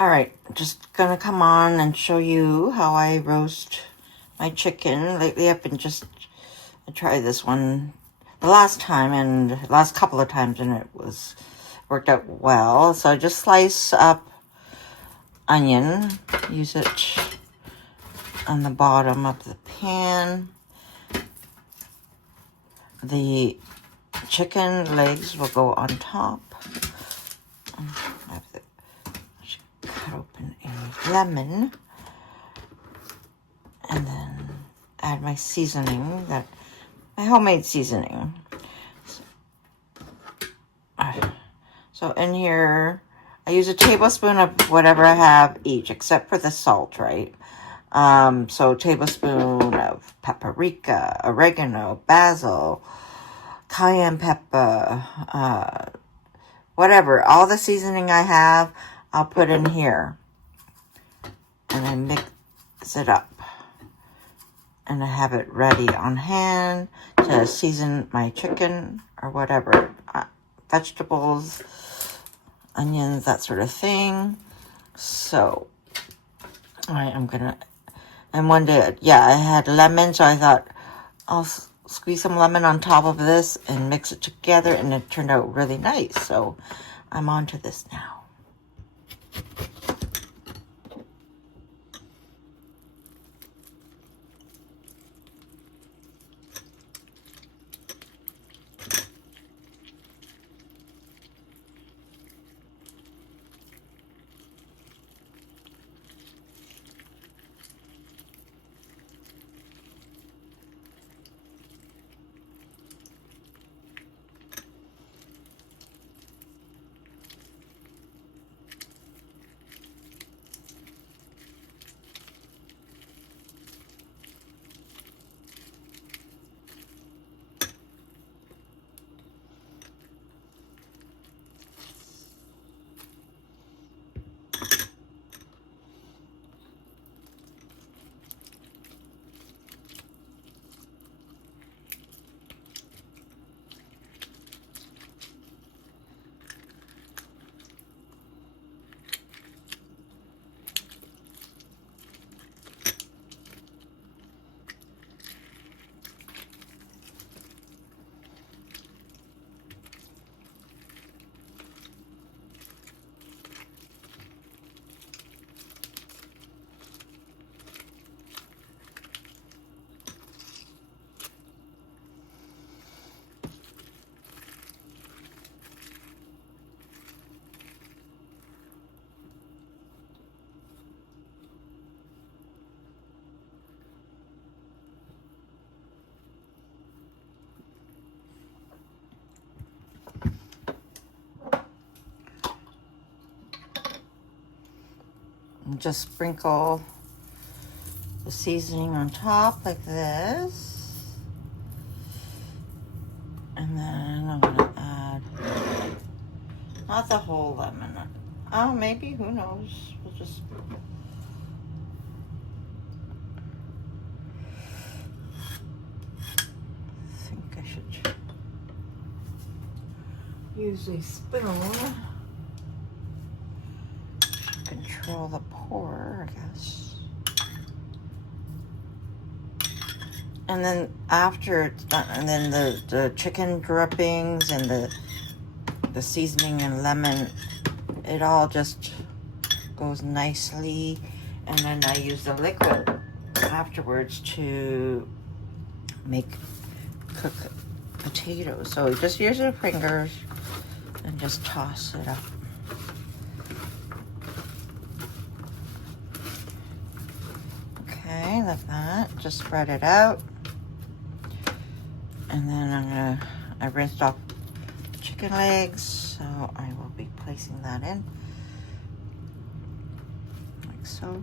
All right, just gonna come on and show you how I roast my chicken. Lately I've been I tried this one the last time and last couple of times, and it worked out well. So I just slice up onion, use it on the bottom of the pan. The chicken legs will go on top. Cut open a lemon and then add my seasoning, my homemade seasoning. So in here, I use a tablespoon of whatever I have each, except for the salt, right? So tablespoon of paprika, oregano, basil, cayenne pepper, whatever. All the seasoning I have, I'll put in here. And I mix it up. And I have it ready on hand to season my chicken or whatever. Vegetables, onions, that sort of thing. So, all right, and one day, I had lemon, so I thought I'll squeeze some lemon on top of this and mix it together, and it turned out really nice. So I'm on to this now. And just sprinkle the seasoning on top like this. And then I'm gonna add, not the whole lemon. Oh, maybe, who knows? We'll just, I think I should use a spoon. Control the pour, I guess. And then after it's done, and then the chicken drippings and the seasoning and lemon, it all just goes nicely. And then I use the liquid afterwards to cook potatoes. So just use your fingers and just toss it up. Okay, like that. Just spread it out. And then I rinsed off chicken legs, so I will be placing that in, like so.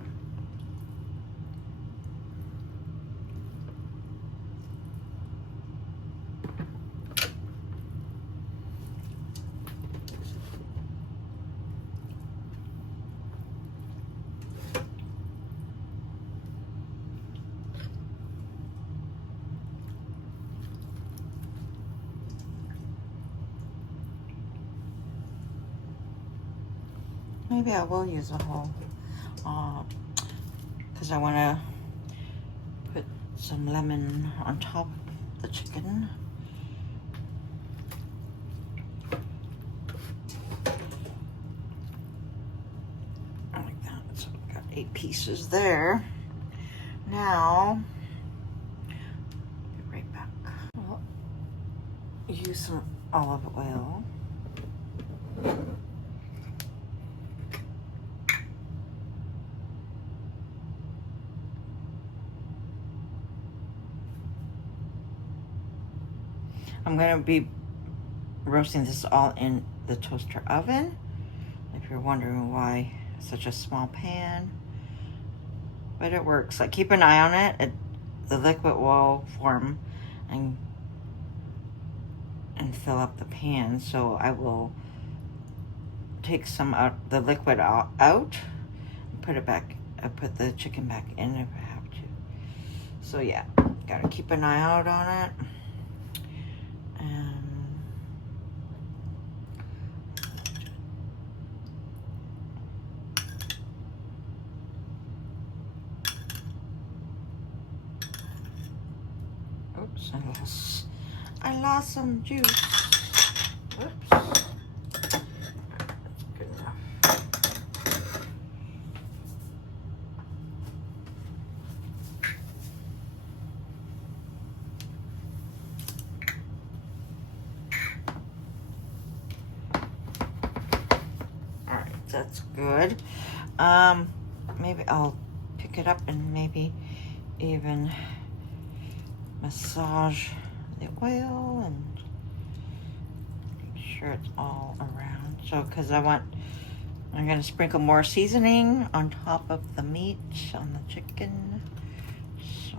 maybe I will use a whole, because I want to put some lemon on top of the chicken. Like that. So I've got 8 pieces there. Now, be right back. I'll use some olive oil. I'm going to be roasting this all in the toaster oven. If you're wondering why such a small pan, but it works. Like, keep an eye on it. The liquid will form and fill up the pan. So I will take some out, the liquid out, and put it back. I put the chicken back in if I have to. So yeah, gotta keep an eye out on it. Oops, I lost some juice. Whoops. That's good enough. All right, that's good. Maybe I'll pick it up and maybe even massage the oil and make sure it's all around. So, because I'm going to sprinkle more seasoning on top of the meat on the chicken. So.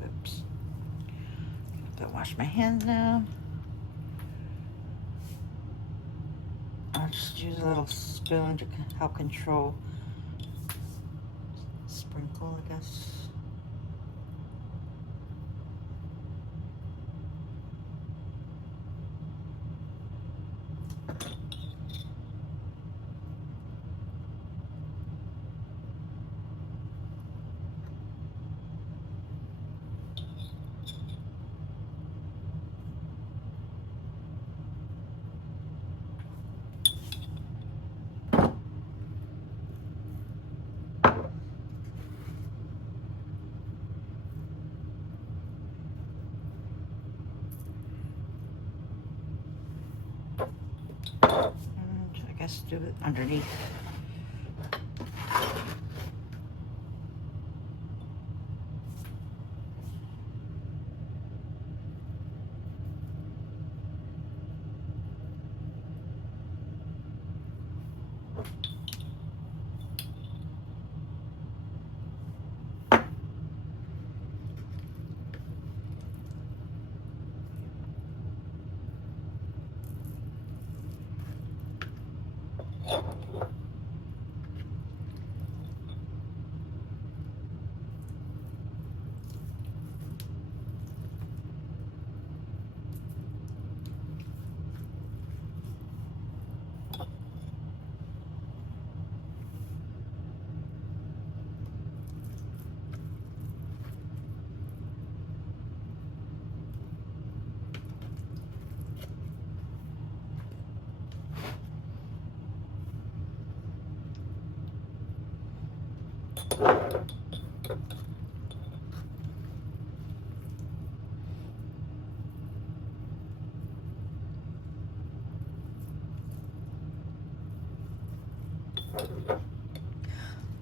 Whoops. I have to wash my hands now. I'll just use a little spoon to help control. Sprinkle, I guess. I guess do it underneath.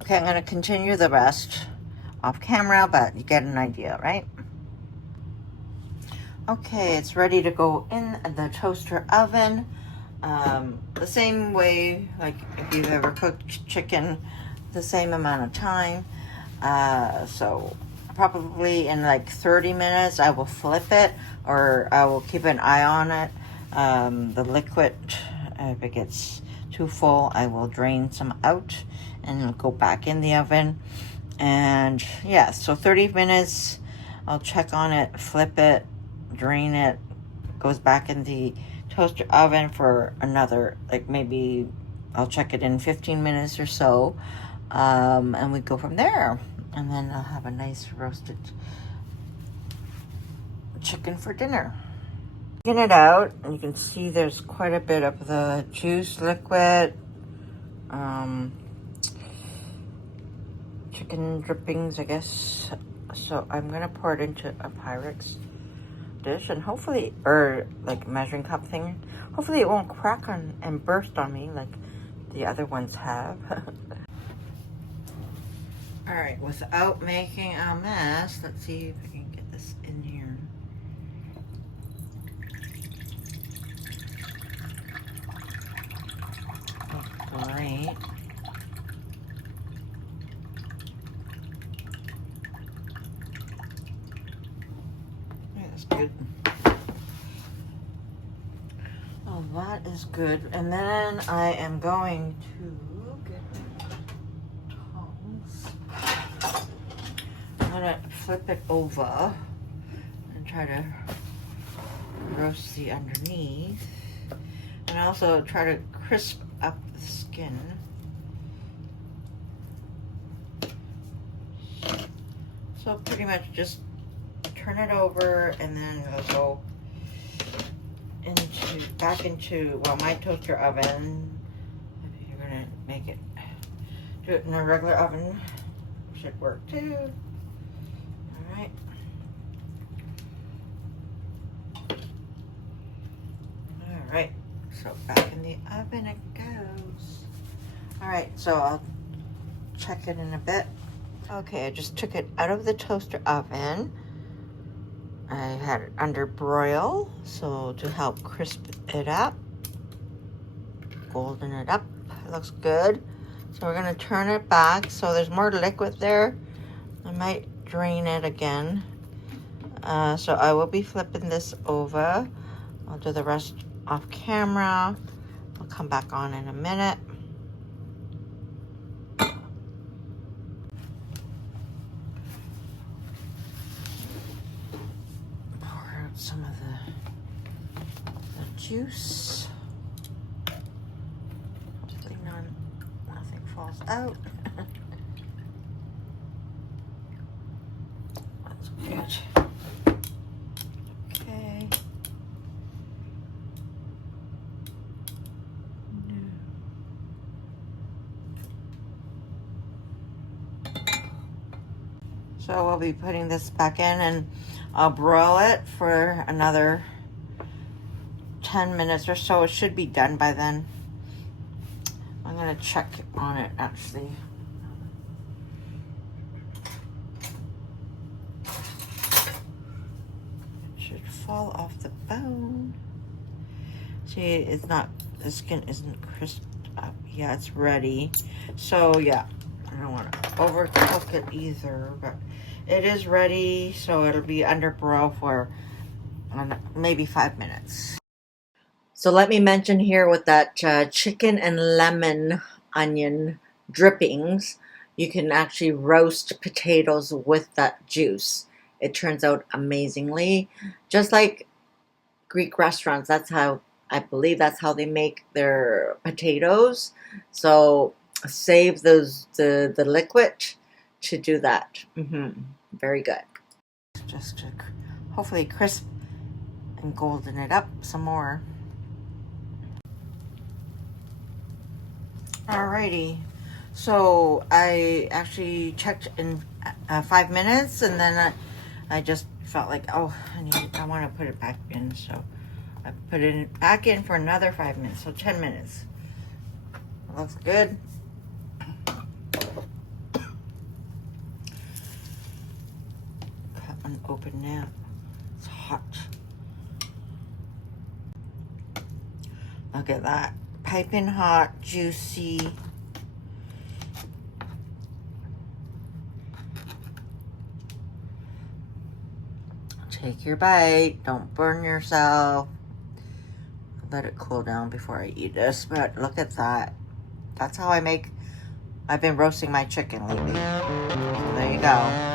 Okay, I'm going to continue the rest off camera, but you get an idea, right? Okay, it's ready to go in the toaster oven. The same way, like if you've ever cooked chicken, the same amount of time. So probably in like 30 minutes, I will flip it, or I will keep an eye on it. The liquid, if it gets too full, I will drain some out and it'll go back in the oven. And yeah, so 30 minutes, I'll check on it, flip it, drain it, goes back in the toaster oven for another, like maybe I'll check it in 15 minutes or so, and we go from there. And then I'll have a nice roasted chicken for dinner. Taking it out, and you can see there's quite a bit of the juice liquid, chicken drippings, I guess. So I'm gonna pour it into a Pyrex dish, and hopefully, or like measuring cup thing, hopefully it won't crack on and burst on me like the other ones have. All right, without making a mess, let's see if I can get this in here. Great. Yeah, that's good. Oh, that is good. And then I am going to get tongs. I'm gonna flip it over and try to roast the underneath, and also try to crisp up the skin. So pretty much just turn it over, and then it'll go back into, well, my toaster oven. If you're gonna make it, do it in a regular oven, should work too. All right. All right, so back in the oven it goes. All right, so I'll check it in a bit. Okay, I just took it out of the toaster oven. I had it under broil, so to help crisp it up, golden it up. It looks good. So we're gonna turn it back. So there's more liquid there. I might drain it again. So I will be flipping this over. I'll do the rest off camera. I'll come back on in a minute. Pour out some of the juice. Hopefully nothing falls out. That's good. Okay. So we'll be putting this back in, and I'll broil it for another 10 minutes or so. It should be done by then. I'm gonna check on it actually. It should fall off the bone. See, it's not, the skin isn't crisped up. Yeah, it's ready. So yeah, I don't want to overcook it either, but it is ready. So it'll be under broil for maybe 5 minutes. So let me mention here with that chicken and lemon onion drippings, you can actually roast potatoes with that juice. It turns out amazingly. Just like Greek restaurants, that's how, I believe that's how they make their potatoes. So save the liquid to do that. Very good. Just to hopefully crisp and golden it up some more. Alrighty, so I actually checked in 5 minutes, and then I just felt like, oh, I want to put it back in, so I put it back in for another 5 minutes, so 10 minutes. It looks good. Cut one open now. It's hot. Look at that. Piping hot, juicy. Take your bite. Don't burn yourself. Let it cool down before I eat this. But look at that. That's how I've been roasting my chicken lately. So there you go.